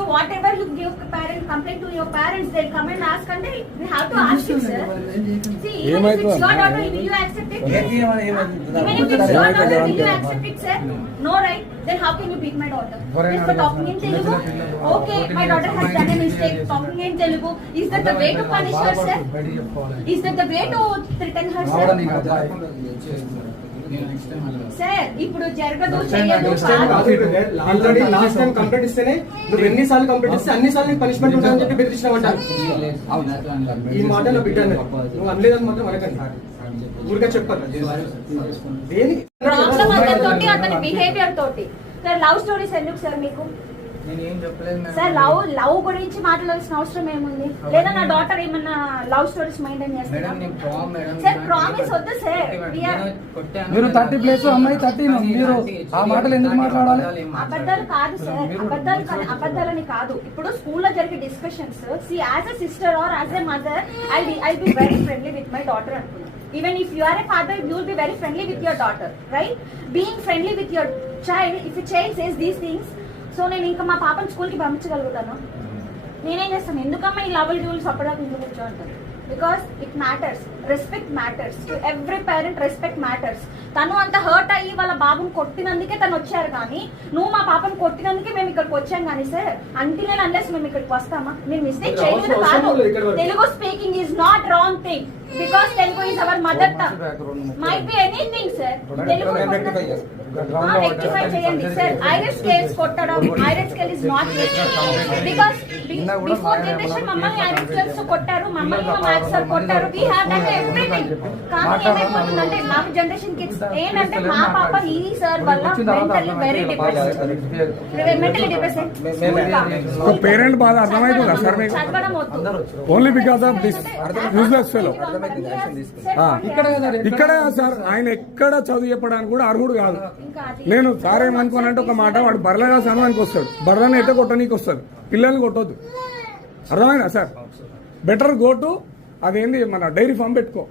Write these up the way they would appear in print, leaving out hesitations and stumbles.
So whatever you give parent complaint to your parents, they'll come and ask, and we have to ask you, sir. See, even if it's your daughter, will you accept it? Even if it's your daughter, will you accept it, sir? No, right? Then how can you beat my daughter? Just for talking in Telugu? Okay, my daughter has done a mistake talking in Telugu. Is that the way to punish her, sir? Is that the way to threaten her, sir? Sir ఇప్పుడు జరగదు already last time complaint ఇస్తేనే నువ్వు ఎన్నిసార్లు complaint ఇస్తే అన్నిసార్లు punishment ఉంటుందని చెప్పి బెదిరించినావంట. ఈ మాట నా బిడ్డ నువ్వు అనలేదని మాత్రం అనకండి, ఊరిగా చెప్పాలి. ప్రాబ్లం అతనితోటి, అతని బిహేవియర్ తోటి. సార్ లవ్ స్టోరీస్ ఎందుకు సార్ మీకు? సార్ లవ్ గురించి మాట్లాడాల్సిన అవసరం ఏముంది? లేదా నా డాటర్ ఏమన్నా లవ్ స్టోరీస్ మెయింటైన్ చేస్తారా? సార్ ప్రామిస్ వద్దు సార్. మీరు 30 ప్లేస్ అమ్మాయి 30, మీరు ఆ మాటలు ఎందుకు మాట్లాడాలి? అబద్ధాలు కాదు సార్, అబద్ధాలని కాదు. ఇప్పుడు స్కూల్లో జరిగే discussions, see as a sister or as a mother I be very friendly with my daughter అనుకున్నాను. Even if you are a father, you will be very friendly with your daughter, right? Being friendly with your child, if a child says these things, so నేను ఇంకా మా పాపని స్కూల్కి పంపించగలుగుతాను. నేనేం చేస్తాను, ఎందుకమ్మా ఈ లెవెల్ రూల్స్ అప్పటిదాకా ఇందుకు కూర్చోంటాను? Because it matters, respect matters to every parent, respect matters. తను అంత హర్ట్ అయ్యి వాళ్ళ బాబుని కొట్టినందుకే తను వచ్చారు, కానీ నువ్వు మా పాపని కొట్టినందుకే మేము ఇక్కడికి వచ్చాం. కానీ సార్ అంటిల్ అండ్ అన్లెస్ మేము ఇక్కడికి వస్తామా? మీరు మిస్టేక్ చేయలేదు కాదు. Telugu speaking is not wrong thing, because Telugu is our mother tongue. Might be anything sir. Telugu rectify చేయండి సార్. ఐరస్ స్కేల్స్ కొట్టడం, iron scale is not because before generation మమ్మల్ని ఐరన్ స్కేల్స్ కొట్టారు, మమ్మల్ని మా మ్యాథ్స్ సార్ కొట్టారు. We have done everything. కానీ ఏమైపోతుందంటే మా జనరేషన్ కిడ్స్ ఏంటంటే మా పాప ఈ సార్ వల్ల మెంటల్లీ వెరీ డిప్రెస్డ్. పేరెంట్ బాధ అర్థమవుతుందా సార్ మీకు? చదవడం వద్దు, only because of this useless fellow. ఇక్కడ సార్ ఆయన ఎక్కడ చదువు చెప్పడానికి కూడా అర్హుడు కాదు. నేను సార్ ఏమనుకోనంటే ఒక మాట, వాడు బర్రెగా సమయానికి వస్తాడు, బర్రెని అయితే కొట్టనీకి వస్తాడు, పిల్లల్ని కొట్టొద్దు. అర్థమైనా సార్? బెటర్ గో టు అదేంది మన డైరీ ఫామ్ పెట్టుకో.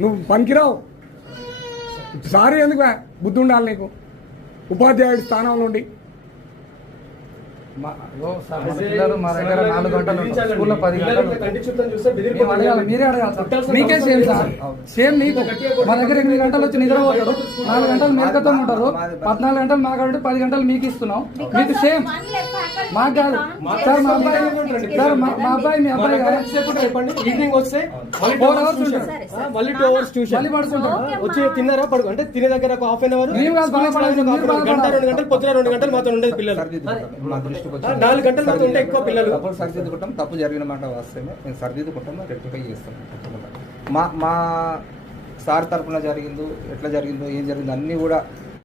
నువ్వు పనికిరావు. సారీ ఎందుకు? బుద్ధి ఉండాలి నీకు ఉపాధ్యాయుడి స్థానంలో ఉండి. మా దగ్గర 4 గంటలు స్కూల్లో 10 గంటలు మీరే అడగాలి సార్. మీకే సేమ్ సార్, సేమ్ మీకు. మా దగ్గర 8 గంటలు వచ్చి నిద్రపోతారు, 4 గంటలు మేరకతో ఉంటారు, 14 గంటలు మాకు కాబట్టి 10 గంటలు మీకు ఇస్తున్నాం. మీకు సేమ్, మాకు కాదు సార్. మా అబ్బాయి సార్, మా అబ్బాయి మీ అబ్బాయి ఈవినింగ్ వస్తే 4 అవర్స్ ఉంటారు, మళ్ళీ 2 అవర్స్ ట్యూషన్, మళ్ళీ పడుకుంటారు. వచ్చి తిన్నారా పడుకో అంటే తినే దగ్గర ఒక హాఫ్ అన్ అవర్, గంట 2 గంటలు, పొద్దున 2 గంటలు మాతో ఉండేది పిల్లలు. 4 గంటల తర్వాత ఉంటే ఎక్కువ పిల్లలు. తప్పులు సరిదిద్దుకుంటాం, తప్పు జరిగిన మాట వస్తేనే మేము సరిదిద్దుకుంటాం, రెక్టిఫై చేస్తాం. మా సార్ తరఫున జరిగిందో, ఎట్లా జరిగిందో, ఏం జరిగిందో అన్నీ కూడా